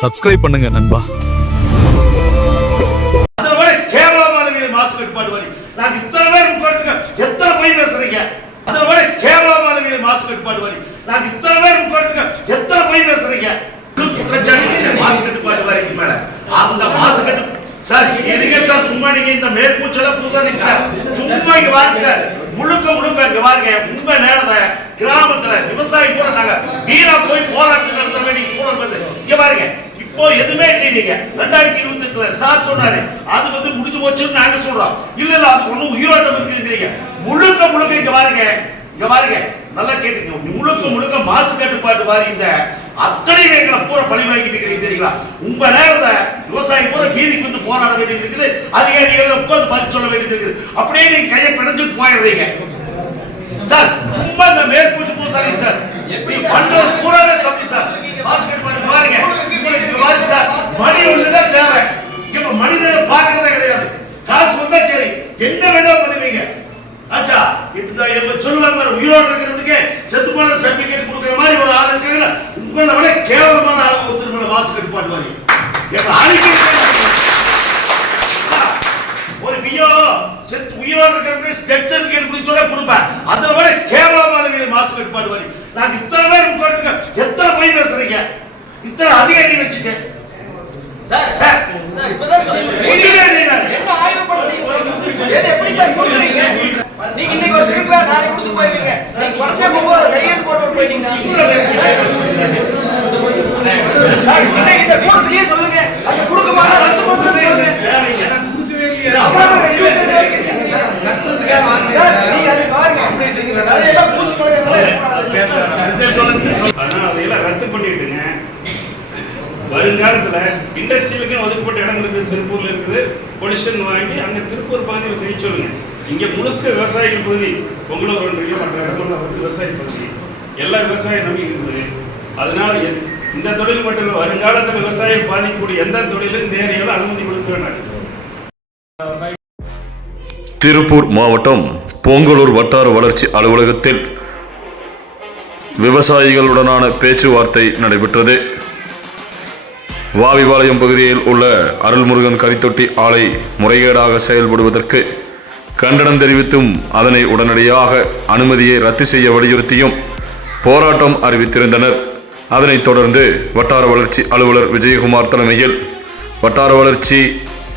Subscribe பண்ணுங்க நண்பா. அதை விட கேவலமான வேலை மாசு கட்டுப்பாடு வாரி நாங்க இத்தனை பேர் உட்காந்துருக்க எத்தனை போய் பேசுறீங்க? அதை விட கேவலமான வேலை மாசு கட்டுப்பாடு வாரி நாங்க இத்தனை பேர் உட்காந்துருக்க எத்தனை போய் பேசுறீங்க? இது குற்றச்சாட்டு மாசு கட்டுப்பாடு வாரிக்கு மேல. அந்த மாசு கட்டு சார் இருங்க சார் சும்மா நீங்க இந்த மேற்பூச்செல்லாம் பூசாதீங்க சார் சும்மா இங்க வாங்க சார். முழுக்க முழுக்க இங்க பாருங்க உங்க நேரத்தை கிராமத்துல விவசாயி கூட நாங்க வீணா போய் போராட்டத்தை நடத்த வேண்டிய சூழல் வந்து இங்க பாருங்க இப்போ எதுவுமே இல்லைங்க ரெண்டாயிரத்தி இருபத்தி எட்டுல சார் சொன்னாரு அது வந்து முடிஞ்சு போச்சுன்னு நாங்க சொல்றோம். இல்ல இல்ல அது ஒண்ணும் உயிரோட்டம் இருக்குங்கிறீங்க. முழுக்க முழுக்க இங்க பாருங்க இங்க பாருங்க நல்லா கேட்டுங்க முழுக்க முழுக்க மாசு கட்டுப்பாட்டு வாரி இந்த அத்தனை எங்களை பூரா பழி வாங்கிட்டு இருக்கிறீங்க தெரியுங்களா? உங்க நேரத்தை விவசாயி பூரா வீதிக்கு வந்து போராட வேண்டியது இருக்குது. அதிகாரிகள் உட்கார்ந்து பதில் சொல்ல வேண்டியது இருக்குது. அப்படியே நீங்க கையை பிணைஞ்சு போயிடுறீங்க. சார் சும்மா இந்த மேற்பூச்சு பூசாதீங்க சார். இப்படி பண்றது பூராவே தப்பு சார் பாஸ்கெட் பால் பாருங்க உங்களுக்கு இங்க பாருங்க சார் மணி ஒண்ணுதான் தேவை இங்க மனிதனை பார்க்கறதே கிடையாது காசு வந்தா சரி என்ன வேணா பண்ணுவீங்க ஆச்சா இப்பதான் இப்ப சொல்லுவாங்க பாரு, உயிரோடு இருக்கிறவனுக்கு செத்து போன சர்டிபிகேட் கொடுக்குற மாதிரி ஒரு ஆள் இருக்காங்க உங்களை விட கேவலமான ஆள் ஒருத்தர் மேல அழிக்க ஒரு வியோ செத்து உயிரோடு இருக்கிறவங்க டெத் சர்டிபிகேட் குடி சொல்ல கொடுப்பேன் அதை விட கேவலமான வேலை மாசு கட்டுப்பாடு வாரி நாங்க இத்தனை பேர் உட்காந்துருக்க எத்தனை போய் பேசுறீங்க? இத்தனை அதிகாரி வச்சுட்டு. சார். சார் இப்பதான் எப்படி சார் கொடுக்குறீங்க? நீங்க இன்னைக்கு ஒரு திருப்பி நாளைக்கு கொடுத்து போயிருவீங்க. நீங்க போகும்போது கையெழுத்து போட்டு போயிட்டீங்கன்னா சார் இன்னைக்கு இந்த கூட்டத்திலேயே சொல்லுங்க அது கொடுக்க மாட்டா ரத்து பண்றது சொல்லுங்க அப்புறம் இருபத்தி ரெண்டு வரைக்கும் சார், நீங்க அது பாருங்க அதையெல்லாம் பூச்சி பழகிறதுனால அதனால அதையெல்லாம் ரத்து பண்ணிட்டுங்க. வருங்காலத்துல இண்டஸ்ட்ரியலுக்கு ஒதுக்கப்பட்ட இடம் இருக்குது. திருப்பூர்ல இருக்குது. பொலிஷன் வாங்கி அங்க திருப்பூர் பகுதியில் செய்ய சொல்லுங்க. இங்க முழுக்க விவசாயிகள் பகுதி பொங்கலூர் ஒன்றியம் மற்ற இடங்கள்ல வந்து விவசாய பகுதி. எல்லா விவசாயம் நம்பி இருக்குது. அதனால இந்த தொழில் மட்டும் வருங்காலத்தில் விவசாயம் பாதிக்கக்கூடிய எந்த தொழிலும் ஏரியாவில் அனுமதி கொடுக்க வேண்டாம் திருப்பூர் மாவட்டம் பொங்கலூர் வட்டார வளர்ச்சி அலுவலகத்தில் விவசாயிகளுடனான பேச்சுவார்த்தை நடைபெற்றது. வாவிபாளையம் பகுதியில் உள்ள அருள்முருகன் கரித்தொட்டி ஆலை முறைகேடாக செயல்படுவதற்கு கண்டனம் தெரிவித்தும் அதனை உடனடியாக அனுமதியை ரத்து செய்ய வலியுறுத்தியும் போராட்டம் அறிவித்திருந்தனர். அதனைத் தொடர்ந்து வட்டார வளர்ச்சி அலுவலர் விஜயகுமார் தலைமையில் வட்டார வளர்ச்சி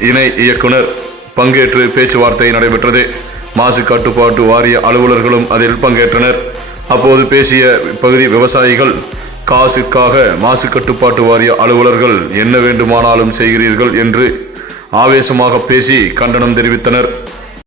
இணை இயக்குனர் பங்கேற்று பேச்சுவார்த்தை நடைபெற்றது. மாசு கட்டுப்பாட்டு வாரிய அலுவலர்களும் அதில் பங்கேற்றனர். அப்போது பேசிய பகுதி விவசாயிகள் காசுக்காக மாசு கட்டுப்பாட்டு வாரிய அலுவலர்கள் என்ன வேண்டுமானாலும் செய்கிறீர்கள் என்று ஆவேசமாக பேசி கண்டனம் தெரிவித்தனர்.